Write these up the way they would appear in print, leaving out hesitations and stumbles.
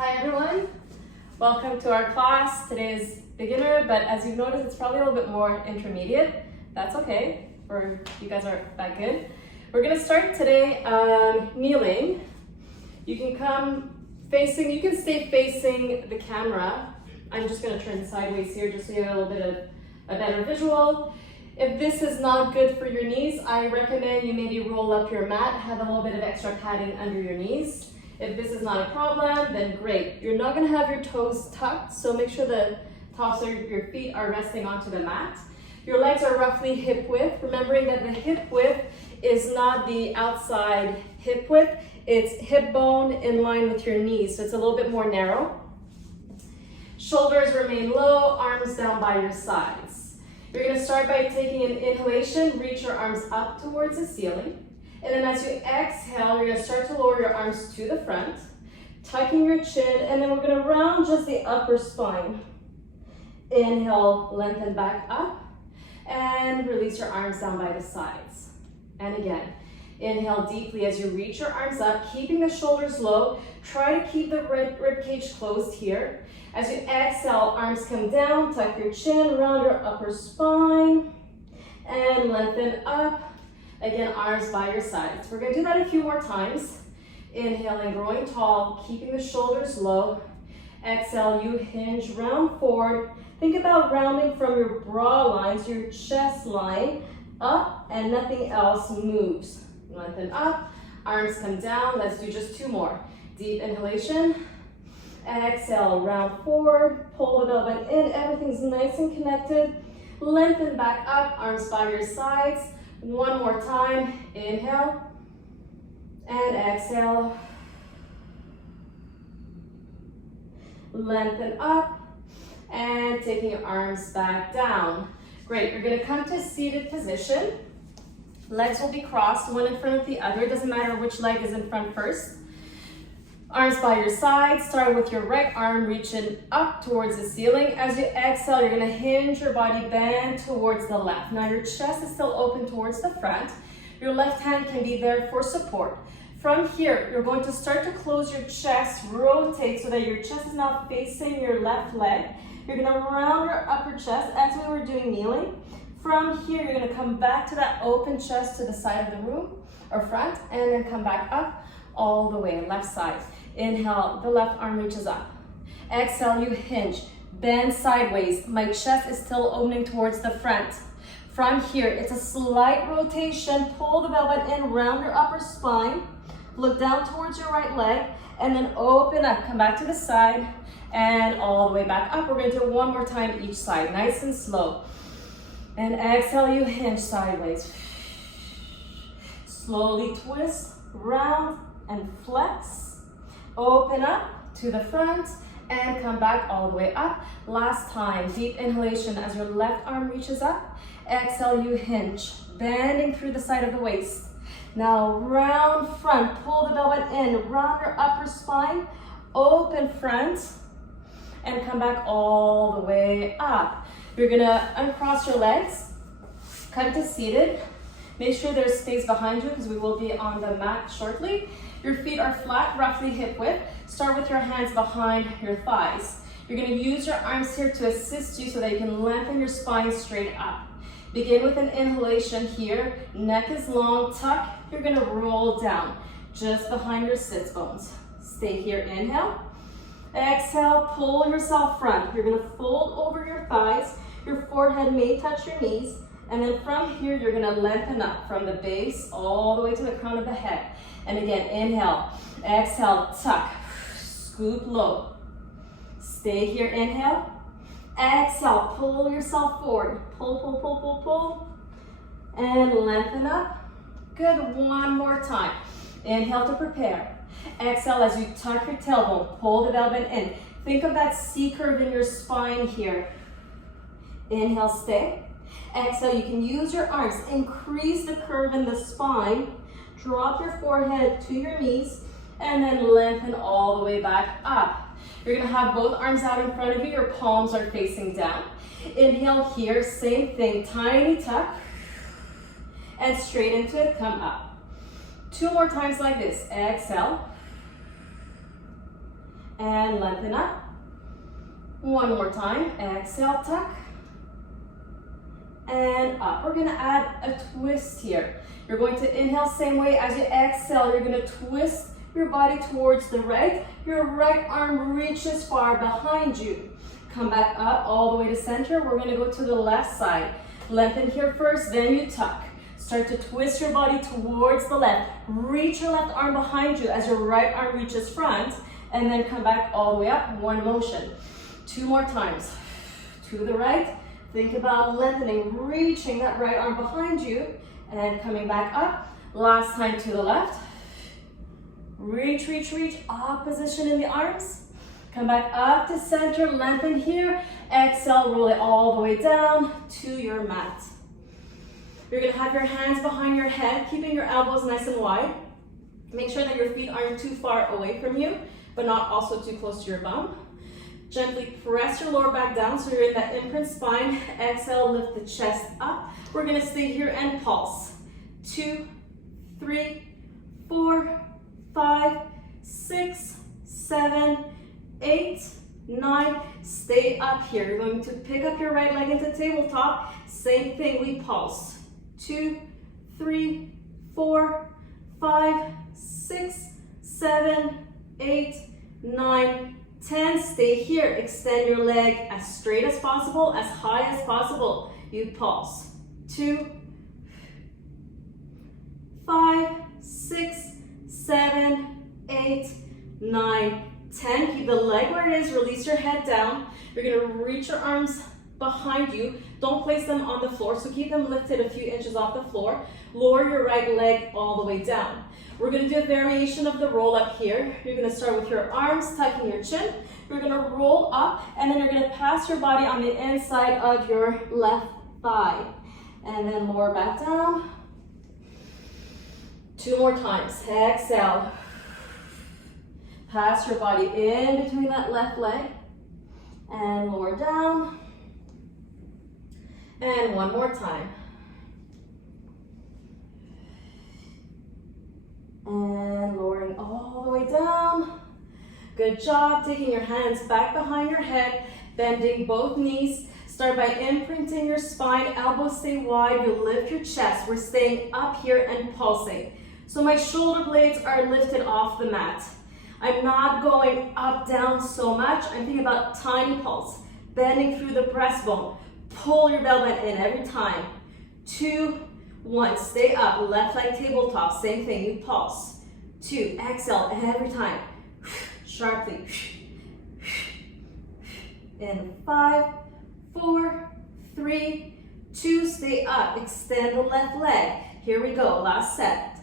Hi everyone, welcome to our class. Today is beginner, but as you've noticed, it's probably a little bit more intermediate. That's okay, you guys aren't that good. We're gonna start today kneeling. You can you can stay facing the camera. I'm just gonna turn sideways here just so you have a little bit of a better visual. If this is not good for your knees, I recommend you maybe roll up your mat, have a little bit of extra padding under your knees. If this is not a problem, then great. You're not gonna have your toes tucked, so make sure the tops of your feet are resting onto the mat. Your legs are roughly hip width, remembering that the hip width is not the outside hip width, it's hip bone in line with your knees, so it's a little bit more narrow. Shoulders remain low, arms down by your sides. You're gonna start by taking an inhalation, reach your arms up towards the ceiling. And then as you exhale, you're gonna start to lower your arms to the front, tucking your chin, and then we're gonna round just the upper spine. Inhale, lengthen back up, and release your arms down by the sides. And again, inhale deeply as you reach your arms up, keeping the shoulders low. Try to keep the rib cage closed here. As you exhale, arms come down, tuck your chin, round your upper spine, and lengthen up. Again, arms by your sides. We're gonna do that a few more times. Inhaling, growing tall, keeping the shoulders low. Exhale, you hinge, round forward. Think about rounding from your bra lines, your chest line, up, and nothing else moves. Lengthen up, arms come down. Let's do just two more. Deep inhalation. Exhale, round forward, pull the belly button in. Everything's nice and connected. Lengthen back up, arms by your sides. One more time, inhale and exhale. Lengthen up and taking your arms back down. Great, you're gonna come to a seated position. Legs will be crossed, one in front of the other. Doesn't matter which leg is in front first. Arms by your side, start with your right arm reaching up towards the ceiling. As you exhale, you're gonna hinge your body, bend towards the left. Now your chest is still open towards the front. Your left hand can be there for support. From here, you're going to start to close your chest, rotate so that your chest is now facing your left leg. You're gonna round your upper chest as we were doing kneeling. From here, you're gonna come back to that open chest to the side of the room or front, and then come back up all the way, left side. Inhale, the left arm reaches up. Exhale, you hinge, bend sideways. My chest is still opening towards the front. From here, it's a slight rotation. Pull the belly button in, round your upper spine. Look down towards your right leg, and then open up. Come back to the side, and all the way back up. We're gonna do it one more time each side, nice and slow. And exhale, you hinge sideways. Slowly twist, round, and flex. Open up to the front and come back all the way up. Last time, deep inhalation as your left arm reaches up. Exhale, you hinge, bending through the side of the waist. Now round front, pull the belly button in, round your upper spine, open front, and come back all the way up. You're gonna uncross your legs, come to seated. Make sure there's space behind you because we will be on the mat shortly. Your feet are flat, roughly hip width. Start with your hands behind your thighs. You're gonna use your arms here to assist you so that you can lengthen your spine straight up. Begin with an inhalation here. Neck is long, tuck. You're gonna roll down just behind your sits bones. Stay here, inhale. Exhale, pull yourself front. You're gonna fold over your thighs. Your forehead may touch your knees. And then from here, you're gonna lengthen up from the base all the way to the crown of the head. And again, inhale, exhale, tuck, scoop low. Stay here, inhale. Exhale, pull yourself forward. Pull, pull, pull, pull, pull. And lengthen up. Good, one more time. Inhale to prepare. Exhale as you tuck your tailbone, pull the belly button in. Think of that C curve in your spine here. Inhale, stay. Exhale, you can use your arms, increase the curve in the spine, drop your forehead to your knees, and then lengthen all the way back up. You're gonna have both arms out in front of you, your palms are facing down. Inhale here, same thing, tiny tuck, and straight into it, come up. Two more times like this, exhale, and lengthen up. One more time, exhale, tuck, and up. We're gonna add a twist here. You're going to inhale same way as you exhale. You're gonna twist your body towards the right. Your right arm reaches far behind you. Come back up all the way to center. We're gonna go to the left side. Lengthen here first, then you tuck. Start to twist your body towards the left. Reach your left arm behind you as your right arm reaches front, and then come back all the way up, one motion. Two more times. To the right, think about lengthening, reaching that right arm behind you, and coming back up. Last time to the left. Reach, reach, reach, opposition in the arms. Come back up to center, lengthen here. Exhale, roll it all the way down to your mat. You're gonna have your hands behind your head, keeping your elbows nice and wide. Make sure that your feet aren't too far away from you, but not also too close to your bum. Gently press your lower back down so you're in that imprint spine. Exhale, lift the chest up. We're gonna stay here and pulse. 2, 3, 4, 5, 6, 7, 8, 9. Stay up here. You're going to pick up your right leg into tabletop. Same thing, we pulse. 2, 3, 4, 5, 6, 7, 8, 9, 10. Stay here. Extend your leg as straight as possible, as high as possible. You pulse. 2, 5, 6, 7, 8, 9, 10. Keep the leg where it is. Release your head down. You're going to reach your arms behind you. Don't place them on the floor, so keep them lifted a few inches off the floor. Lower your right leg all the way down. We're going to do a variation of the roll up here. You're going to start with your arms tucking your chin. You're going to roll up, and then you're going to pass your body on the inside of your left thigh. And then lower back down. 2 more times. Exhale. Pass your body in between that left leg. And lower down. And one more time. And lowering all the way down. Good job. Taking your hands back behind your head, bending both knees. Start by imprinting your spine, elbows stay wide, you lift your chest. We're staying up here and pulsing. So my shoulder blades are lifted off the mat. I'm not going up, down so much. I'm thinking about tiny pulse, bending through the breastbone. Pull your belly button in every time. 2, 1, stay up, left leg tabletop, same thing, you pulse. 2, exhale every time, sharply. In 5, 4, 3, 2, stay up, extend the left leg. Here we go, last set.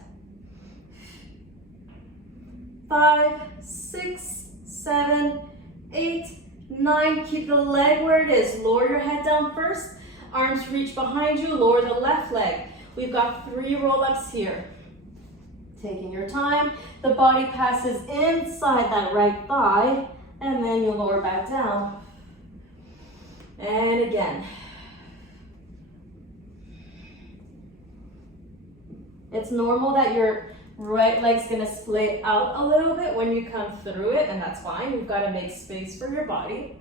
5, 6, 7, 8, 9, keep the leg where it is. Lower your head down first. Arms reach behind you. Lower the left leg. We've got 3 roll-ups here. Taking your time. The body passes inside that right thigh. And then you lower back down. And again. It's normal that your right leg's gonna split out a little bit when you come through it, and that's fine. You've got to make space for your body.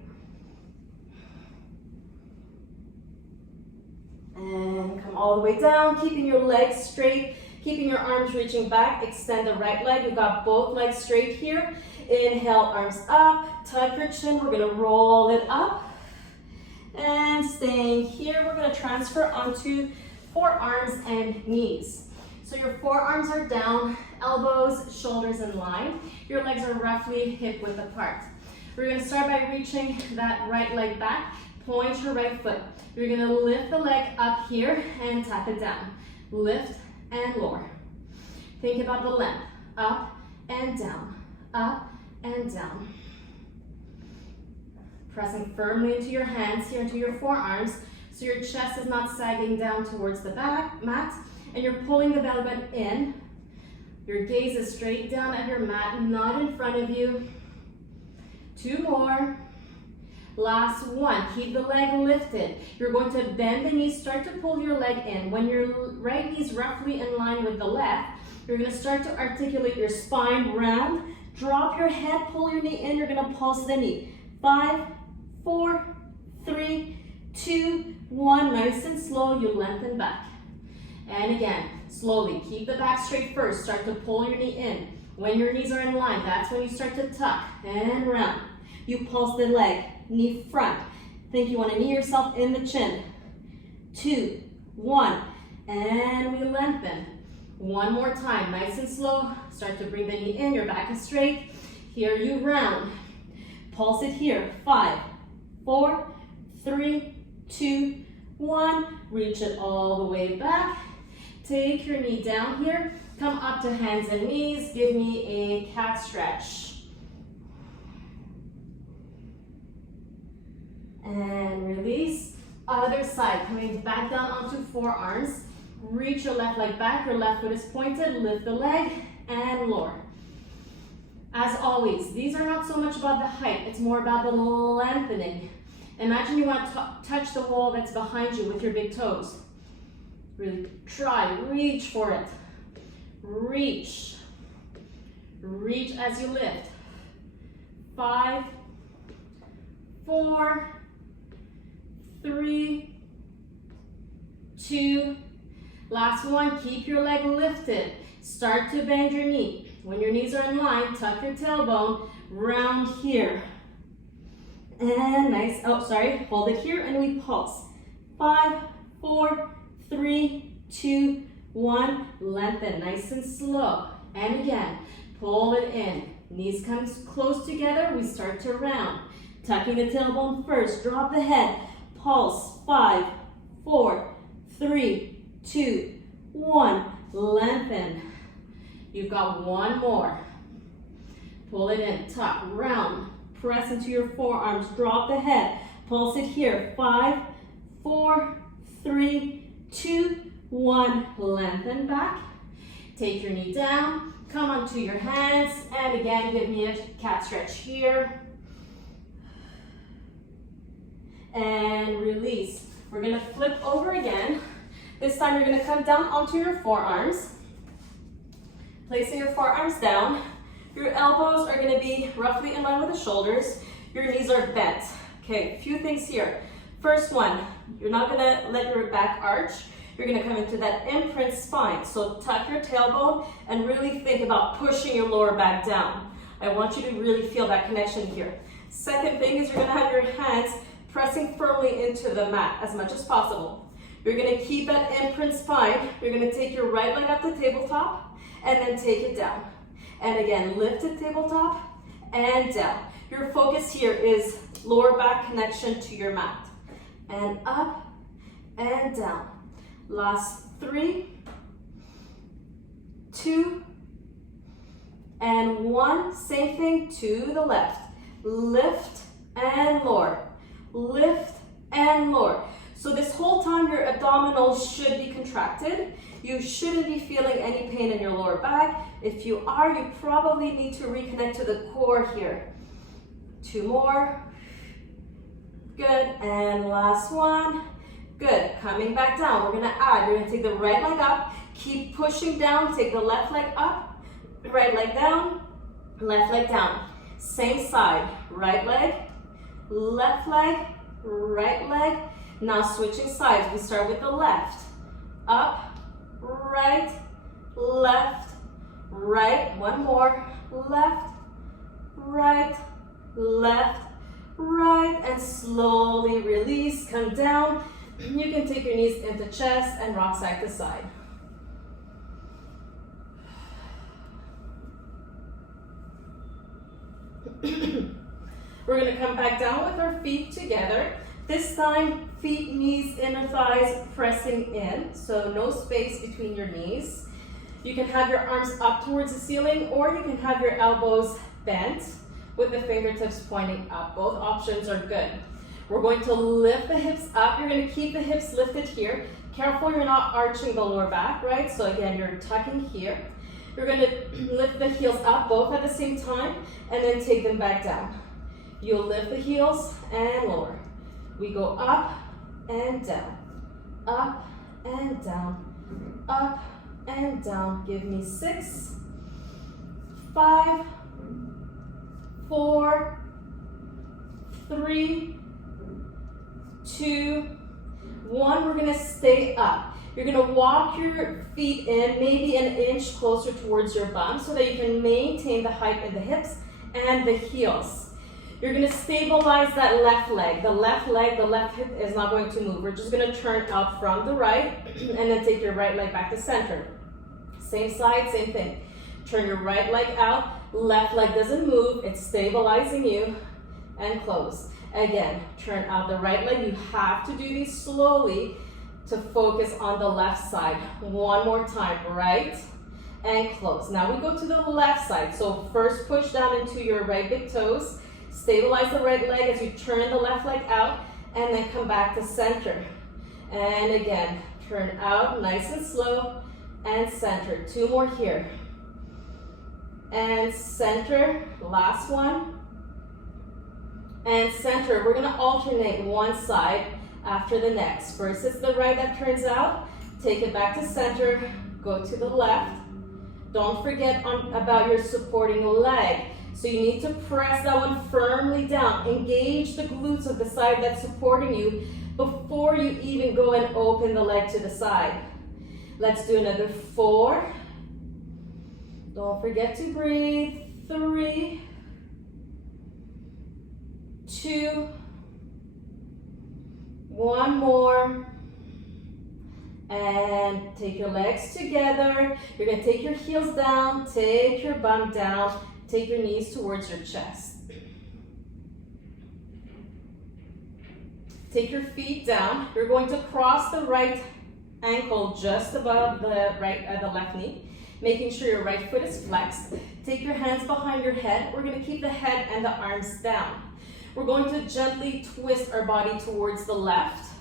And come all the way down, keeping your legs straight, keeping your arms reaching back. Extend the right leg. You've got both legs straight here. Inhale, arms up, tuck your chin. We're gonna roll it up. And staying here, we're gonna transfer onto forearms and knees. So your forearms are down, elbows, shoulders in line. Your legs are roughly hip width apart. We're gonna start by reaching that right leg back, point your right foot. You're gonna lift the leg up here and tap it down. Lift and lower. Think about the length, up and down, up and down. Pressing firmly into your hands here, into your forearms, so your chest is not sagging down towards the back mat. And you're pulling the belly button in. Your gaze is straight down at your mat, not in front of you. 2 more. Last one. Keep the leg lifted. You're going to bend the knees, start to pull your leg in. When your right knee is roughly in line with the left, you're going to start to articulate your spine round, Drop your head, pull your knee in. You're gonna pulse the knee. 5, 4, 3, 2, 1. Nice and slow, you lengthen back. And again, slowly, keep the back straight first. Start to pull your knee in. When your knees are in line, that's when you start to tuck and round. You pulse the leg, knee front. Think you want to knee yourself in the chin. 2, 1, and we lengthen. One more time, nice and slow. Start to bring the knee in, your back is straight. Here you round. Pulse it here. 5, 4, 3, 2, 1. Reach it all the way back. Take your knee down here. Come up to hands and knees. Give me a cat stretch. And release. Other side, coming back down onto forearms. Reach your left leg back. Your left foot is pointed. Lift the leg and lower. As always, these are not so much about the height. It's more about the lengthening. Imagine you want to touch the wall that's behind you with your big toes. Really try, reach for it. Reach. Reach as you lift. 5, 4, 3, 2, last one, keep your leg lifted. Start to bend your knee. When your knees are in line, tuck your tailbone, round here. And nice, hold it here and we pulse. 5, 4, 3, 2, 1, lengthen, nice and slow. And again, pull it in. Knees come close together, we start to round. Tucking the tailbone first, drop the head. Pulse, 5, 4, 3, 2, 1, lengthen. You've got one more. Pull it in, tuck, round. Press into your forearms, drop the head. Pulse it here, 5, 4, 3, 2, 1, lengthen back. Take your knee down, come onto your hands, and again, give me a cat stretch here. And release. We're gonna flip over again. This time you're gonna come down onto your forearms. Placing your forearms down. Your elbows are gonna be roughly in line with the shoulders. Your knees are bent. Okay, a few things here. First one, you're not gonna let your back arch. You're gonna come into that imprint spine. So tuck your tailbone and really think about pushing your lower back down. I want you to really feel that connection here. Second thing is you're gonna have your hands pressing firmly into the mat as much as possible. You're gonna keep that imprint spine. You're gonna take your right leg up the tabletop and then take it down. And again, lift it tabletop and down. Your focus here is lower back connection to your mat. And up and down. Last 3, 2, and 1. Same thing to the left. Lift and lower. Lift and lower. So this whole time your abdominals should be contracted. You shouldn't be feeling any pain in your lower back. If you are, you probably need to reconnect to the core here. 2 more. Good, and last one. Good, coming back down. We're gonna add, we're gonna take the right leg up, keep pushing down, take the left leg up, right leg down, left leg down. Same side, right leg, left leg, right leg. Now switching sides, we start with the left. Up, right, left, right. One more, left, right, left, right, and slowly release, come down. You can take your knees into chest and rock side to side. We're gonna come back down with our feet together. This time, feet, knees, inner thighs pressing in, so no space between your knees. You can have your arms up towards the ceiling, or you can have your elbows bent with the fingertips pointing up. Both options are good. We're going to lift the hips up. You're going to keep the hips lifted here. Careful you're not arching the lower back, right? So again, you're tucking here. You're going to lift the heels up both at the same time and then take them back down. You'll lift the heels and lower. We go up and down, up and down, up and down. Give me 6, 5, 4, 3, 2, 1. We're gonna stay up. You're gonna walk your feet in maybe an inch closer towards your bum so that you can maintain the height in the hips and the heels. You're gonna stabilize that left leg. The left hip is not going to move. We're just gonna turn out from the right and then take your right leg back to center. Same side, same thing. Turn your right leg out, left leg doesn't move, it's stabilizing you, and close. Again, turn out the right leg. You have to do these slowly to focus on the left side. One more time, right and close. Now we go to the left side. So first push down into your right big toes, stabilize the right leg as you turn the left leg out, and then come back to center. And again, turn out nice and slow, and center. 2 more here. And center, last one. And center. We're gonna alternate one side after the next. First is the right that turns out. Take it back to center, go to the left. Don't forget about your supporting leg. So you need to press that one firmly down. Engage the glutes of the side that's supporting you before you even go and open the leg to the side. Let's do another 4. Don't forget to breathe. 3, 2, 1 more. And take your legs together. You're gonna take your heels down, take your bum down, take your knees towards your chest. Take your feet down. You're going to cross the right ankle just above the left knee, making sure your right foot is flexed. Take your hands behind your head. We're gonna keep the head and the arms down. We're going to gently twist our body towards the left.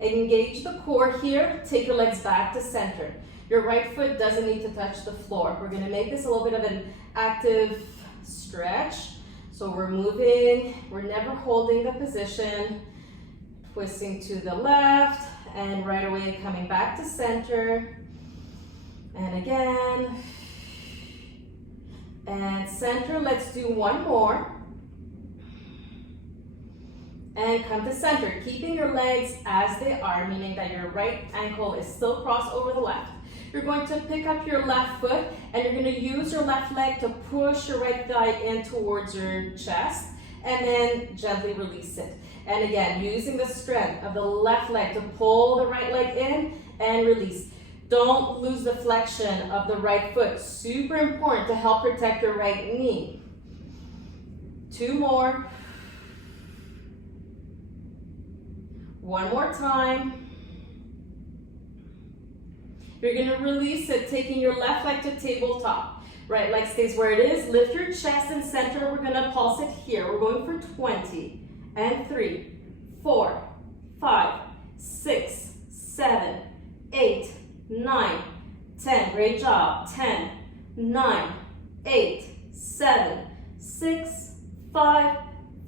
Engage the core here. Take your legs back to center. Your right foot doesn't need to touch the floor. We're gonna make this a little bit of an active stretch. So we're moving, we're never holding the position. Twisting to the left, and right away coming back to center. And again. And center, let's do 1 more. And come to center, keeping your legs as they are, meaning that your right ankle is still crossed over the left. You're going to pick up your left foot, and you're going to use your left leg to push your right thigh in towards your chest, and then gently release it. And again, using the strength of the left leg to pull the right leg in and release. Don't lose the flexion of the right foot. Super important to help protect your right knee. 2 more. 1 more time. You're gonna release it, taking your left leg to tabletop. Right leg stays where it is. Lift your chest and center. We're gonna pulse it here. We're going for 20. And 3, 4, 5, 6, 7, 8, 9, 10. Great job. 10, 9, 8, 7, 6, 5,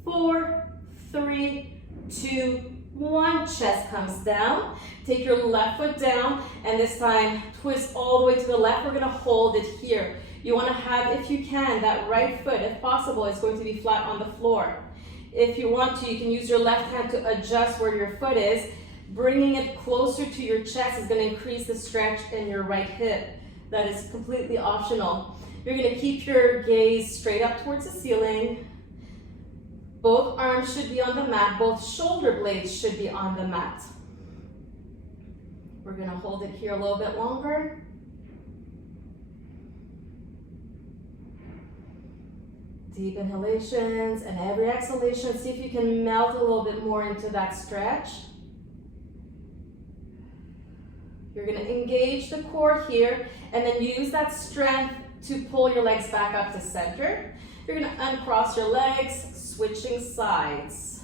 4, 3, 2, 1. Chest comes down. Take your left foot down, and this time twist all the way to the left. We're gonna hold it here. You wanna have, if you can, that right foot, if possible, is going to be flat on the floor. If you want to, you can use your left hand to adjust where your foot is. Bringing it closer to your chest is going to increase the stretch in your right hip. That is completely optional. You're going to keep your gaze straight up towards the ceiling. Both arms should be on the mat. Both shoulder blades should be on the mat. We're going to hold it here a little bit longer. Deep inhalations, and every exhalation, see if you can melt a little bit more into that stretch. You're gonna engage the core here, and then use that strength to pull your legs back up to center. You're gonna uncross your legs, switching sides.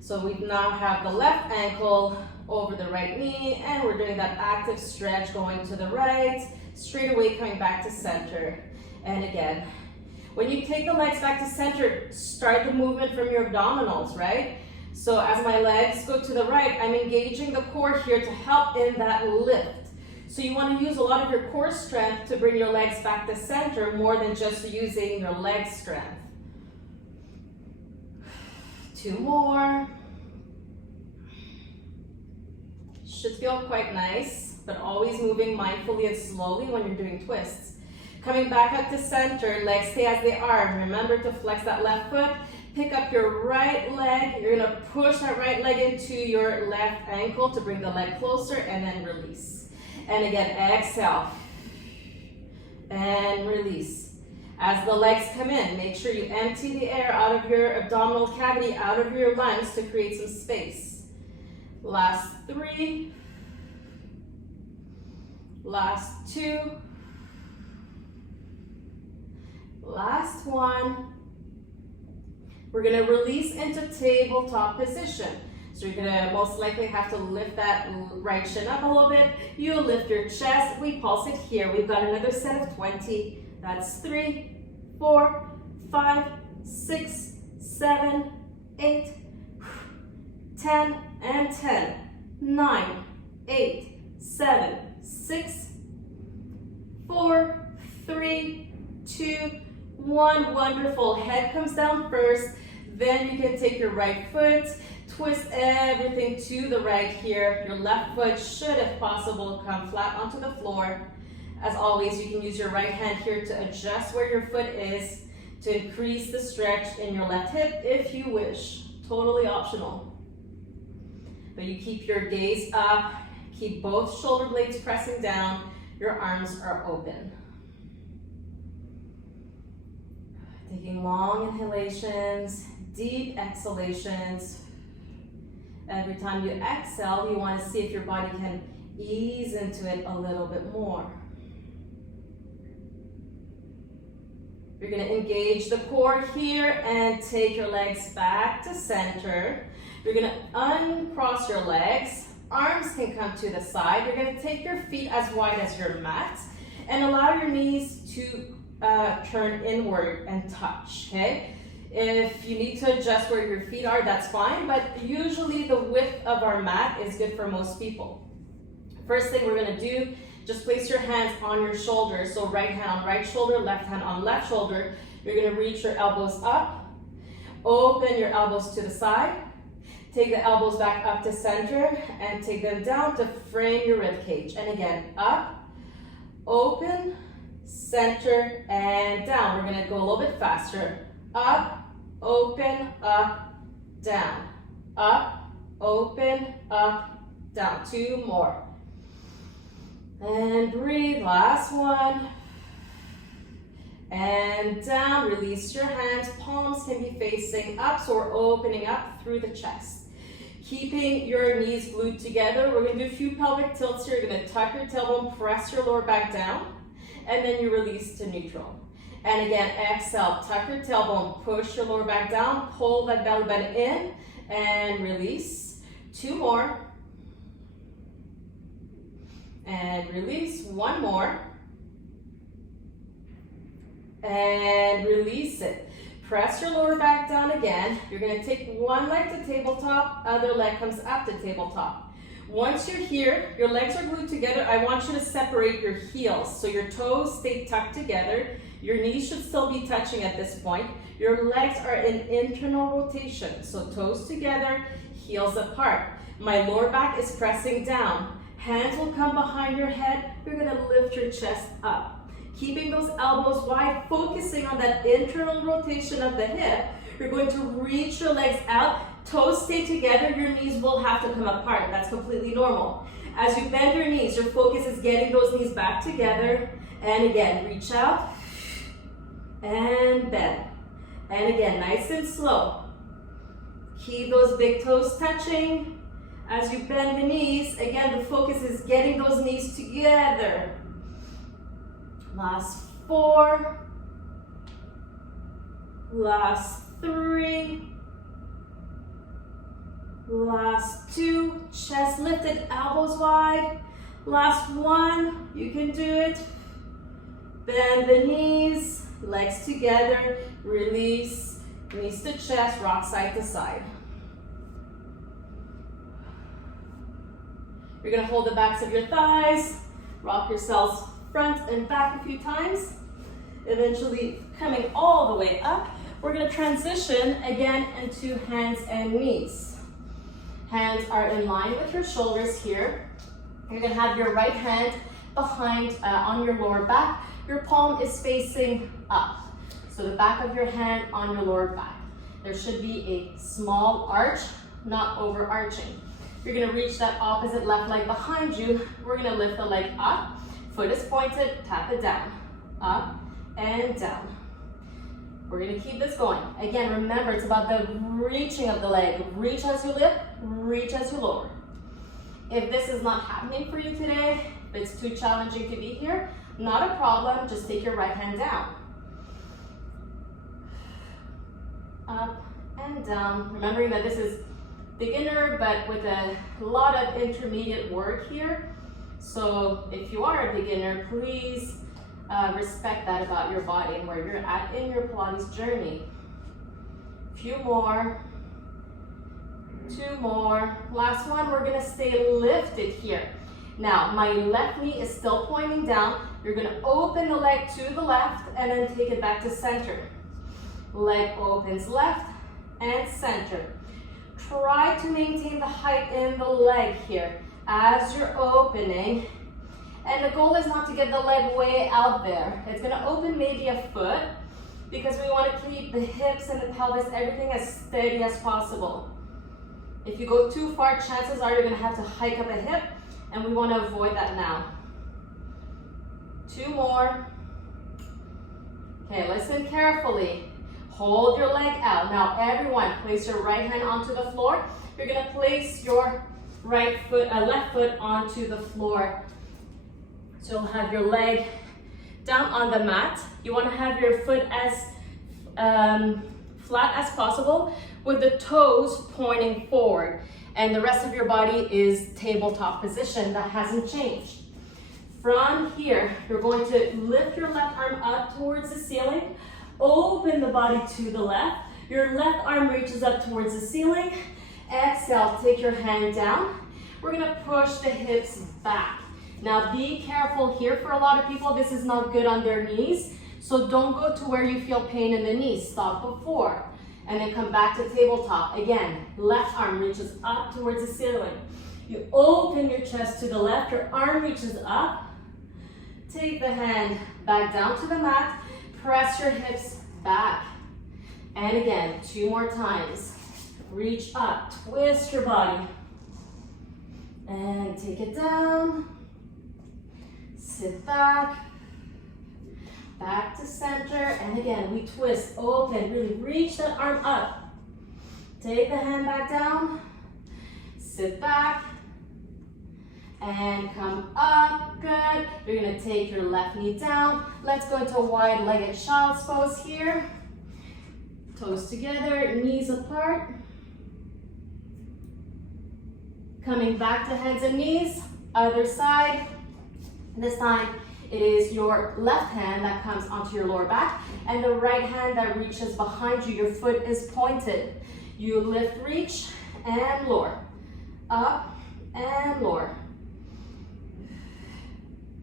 So we now have the left ankle over the right knee, and we're doing that active stretch going to the right, straight away coming back to center. And again, when you take the legs back to center, start the movement from your abdominals, right? So as my legs go to the right, I'm engaging the core here to help in that lift. So you want to use a lot of your core strength to bring your legs back to center more than just using your leg strength. 2 more. Should feel quite nice, but always moving mindfully and slowly when you're doing twists. Coming back up to center, legs stay as they are. Remember to flex that left foot. Pick up your right leg. You're gonna push that right leg into your left ankle to bring the leg closer and then release. And again, exhale. And release. As the legs come in, make sure you empty the air out of your abdominal cavity, out of your lungs to create some space. Last 3. Last 2. Last 1. We're gonna release into tabletop position. So you're gonna most likely have to lift that right shin up a little bit. You'll lift your chest. We pulse it here. We've got another set of 20. That's 3, 4, 5, 6, 7, 8, 10, and 10. 9, 8, 7, 6, 4, 3, 2, 1. Wonderful. Head comes down first. Then you can take your right foot, twist everything to the right here. Your left foot should, if possible, come flat onto the floor. As always, you can use your right hand here to adjust where your foot is to increase the stretch in your left hip if you wish. Totally optional. But you keep your gaze up, keep both shoulder blades pressing down, your arms are open. Taking long inhalations, deep exhalations. Every time you exhale, you want to see if your body can ease into it a little bit more. You're going to engage the core here and take your legs back to center. You're going to uncross your legs. Arms can come to the side. You're going to take your feet as wide as your mat and allow your knees to turn inward and touch, okay? If you need to adjust where your feet are, that's fine, but usually the width of our mat is good for most people. First thing we're gonna do, just place your hands on your shoulders. So right hand on right shoulder, left hand on left shoulder. You're gonna reach your elbows up, open your elbows to the side, take the elbows back up to center, and take them down to frame your rib cage. And again, up, open, center, and down. We're gonna go a little bit faster. Up, open, up, down. Up, open, up, down. 2 more. And breathe, last one. And down, release your hands. Palms can be facing up, so we're opening up through the chest. Keeping your knees glued together, we're gonna do a few pelvic tilts here. You're gonna tuck your tailbone, press your lower back down, and then you release to neutral. And again, exhale, tuck your tailbone, push your lower back down, pull that belly button in, and release. 2 more. And release. 1 more. And release it. Press your lower back down again. You're gonna take one leg to tabletop, other leg comes up to tabletop. Once you're here, your legs are glued together. I want you to separate your heels. So your toes stay tucked together. Your knees should still be touching at this point. Your legs are in internal rotation. So toes together, heels apart. My lower back is pressing down. Hands will come behind your head. You're gonna lift your chest up. Keeping those elbows wide, focusing on that internal rotation of the hip. You're going to reach your legs out. Toes stay together, your knees will have to come apart. That's completely normal. As you bend your knees, your focus is getting those knees back together. And again, reach out and bend. And again, nice and slow. Keep those big toes touching. As you bend the knees, again, the focus is getting those knees together. Last 4. Last 3. Last 2, chest lifted, elbows wide. Last 1, you can do it. Bend the knees, legs together, release, knees to chest, rock side to side. You're gonna hold the backs of your thighs, rock yourselves front and back a few times, eventually coming all the way up. we're gonna transition again into hands and knees. Hands are in line with your shoulders here. You're gonna have your right hand behind on your lower back. Your palm is facing up. So the back of your hand on your lower back. There should be a small arch, not overarching. You're gonna reach that opposite left leg behind you. We're gonna lift the leg up. Foot is pointed, tap it down. Up and down. We're gonna keep this going. Again, remember, it's about the reaching of the leg. Reach as you lift, reach as you lower. If this is not happening for you today, if it's too challenging to be here, not a problem, just take your right hand down. Up and down. Remembering that this is beginner, but with a lot of intermediate work here. So if you are a beginner, please respect that about your body and where you're at in your Pilates journey. Few more. 2 more. Last one, we're gonna stay lifted here. Now, my left knee is still pointing down. You're gonna open the leg to the left and then take it back to center. Leg opens left and center. Try to maintain the height in the leg here as you're opening. And the goal is not to get the leg way out there. It's gonna open maybe a foot because we wanna keep the hips and the pelvis, everything as steady as possible. If you go too far, chances are you're gonna have to hike up a hip, and we wanna avoid that now. 2 more. Okay, listen carefully. Hold your leg out. Now everyone, place your right hand onto the floor. You're gonna place your left foot onto the floor. So you'll have your leg down on the mat. You wanna have your foot as flat as possible with the toes pointing forward. And the rest of your body is tabletop position. That hasn't changed. From here, you're going to lift your left arm up towards the ceiling. Open the body to the left. Your left arm reaches up towards the ceiling. Exhale, take your hand down. We're gonna push the hips back. Now be careful here. For a lot of people, this is not good on their knees. So don't go to where you feel pain in the knees. Stop before. And then come back to tabletop. Again, left arm reaches up towards the ceiling. You open your chest to the left. Your arm reaches up. Take the hand back down to the mat. Press your hips back. And again, 2 more times. Reach up, twist your body. And take it down. Sit back. Back to center. And again, we twist, open, really reach that arm up. Take the hand back down. Sit back. And come up, good. You're gonna take your left knee down. Let's go into wide-legged child's pose here. Toes together, knees apart. Coming back to hands and knees, other side. This time, it is your left hand that comes onto your lower back and the right hand that reaches behind you. Your foot is pointed. You lift, reach, and lower. Up and lower.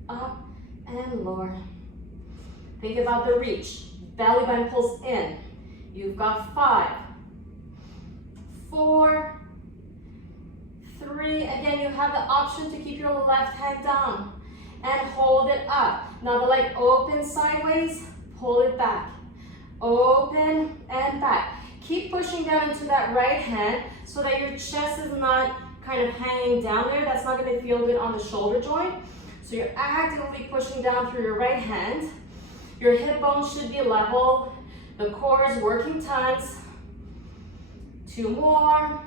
Up and lower. Think about the reach. Belly button pulls in. You've got 5, 4, 3. Again, you have the option to keep your left hand down and hold it up. Now the leg opens sideways, pull it back. Open and back. Keep pushing down into that right hand so that your chest is not kind of hanging down there. That's not going to feel good on the shoulder joint. So you're actively pushing down through your right hand. Your hip bones should be level. The core is working tons. 2 more.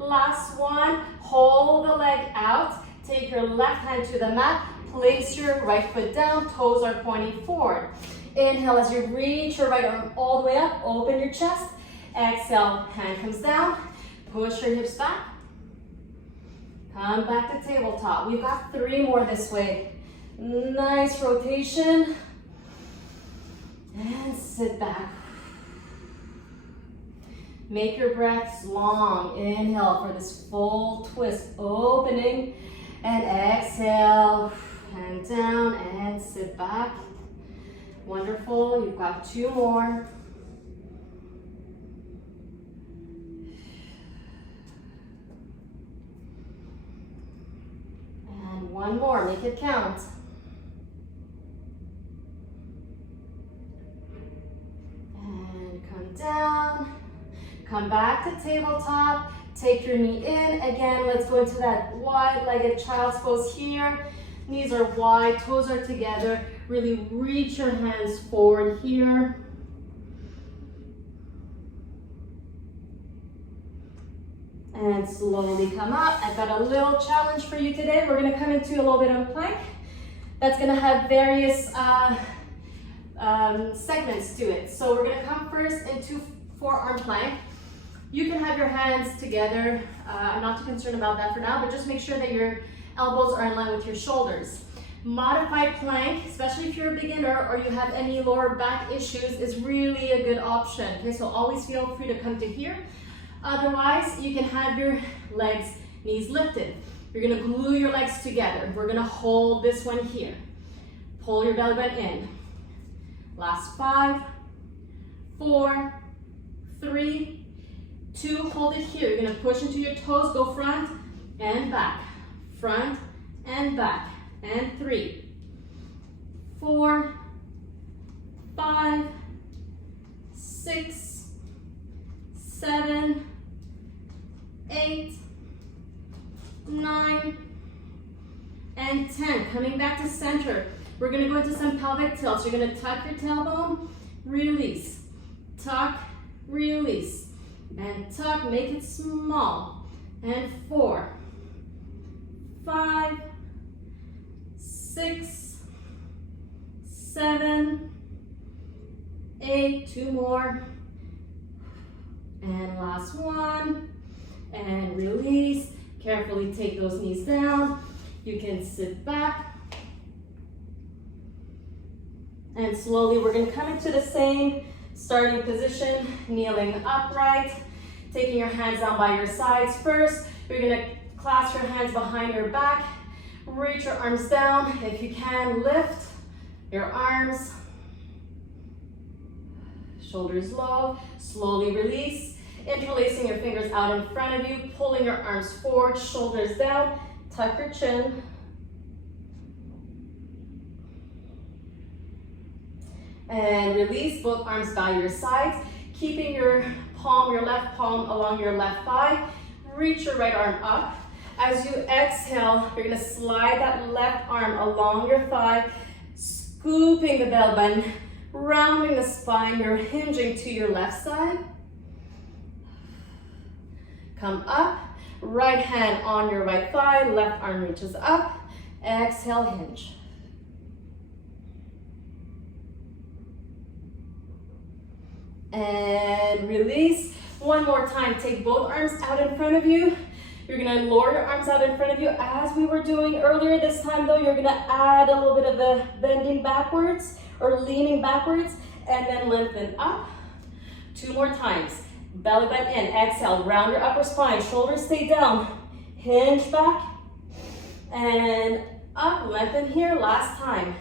Last one. Hold the leg out. Take your left hand to the mat. Place your right foot down. Toes are pointing forward. Inhale as you reach your right arm all the way up. Open your chest. Exhale, hand comes down. Push your hips back. Come back to tabletop. We've got 3 more this way. Nice rotation. And sit back. Make your breaths long. Inhale for this full twist. Opening and exhale. Hand down and sit back. Wonderful. You've got 2 more. One more, make it count. And come down. Come back to tabletop. Take your knee in. Again, let's go into that wide-legged child's pose here. Knees are wide, toes are together. Really reach your hands forward here. And slowly come up. I've got a little challenge for you today. We're gonna come into a little bit of a plank. That's gonna have various segments to it. So we're gonna come first into forearm plank. You can have your hands together. I'm not too concerned about that for now, but just make sure that your elbows are in line with your shoulders. Modified plank, especially if you're a beginner or you have any lower back issues, is really a good option. Okay, so always feel free to come to here. Otherwise, you can have your legs, knees lifted. You're gonna glue your legs together. We're gonna hold this one here. Pull your belly button in. Last 5, 4, 3, 2, hold it here. You're gonna push into your toes, go front and back, and 3, 4, 5, 6, 7, 8, 9, and 10. Coming back to center. We're gonna go into some pelvic tilts. You're gonna tuck your tailbone, release, tuck, release, and tuck, make it small. And 4, 5, 6, 7, 8, 2 more. And last one, and release. Carefully take those knees down. You can sit back. And slowly we're gonna come into the same starting position, kneeling upright, taking your hands down by your sides first. You're gonna clasp your hands behind your back, reach your arms down. If you can, lift your arms, shoulders low, slowly release. Interlacing your fingers out in front of you, pulling your arms forward, shoulders down, tuck your chin. And release, both arms by your sides, keeping your palm, your left palm along your left thigh. Reach your right arm up. As you exhale, you're gonna slide that left arm along your thigh, scooping the belly button, rounding the spine. You're hinging to your left side. Come up, right hand on your right thigh, left arm reaches up. Exhale, hinge. And release. One more time, take both arms out in front of you. You're gonna lower your arms out in front of you as we were doing earlier. This time though, you're gonna add a little bit of the bending backwards or leaning backwards and then lengthen up. 2 more times. Belly button in, exhale, round your upper spine, shoulders stay down, hinge back, and up, lengthen here, last time.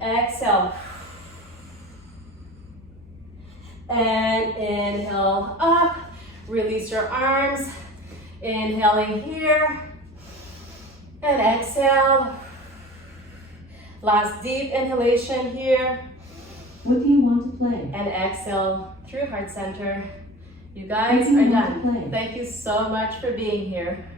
Exhale. And inhale up, release your arms, inhaling here, and exhale. Last deep inhalation here. What do you want to play? And exhale through heart center. You guys are done. Thank you so much for being here.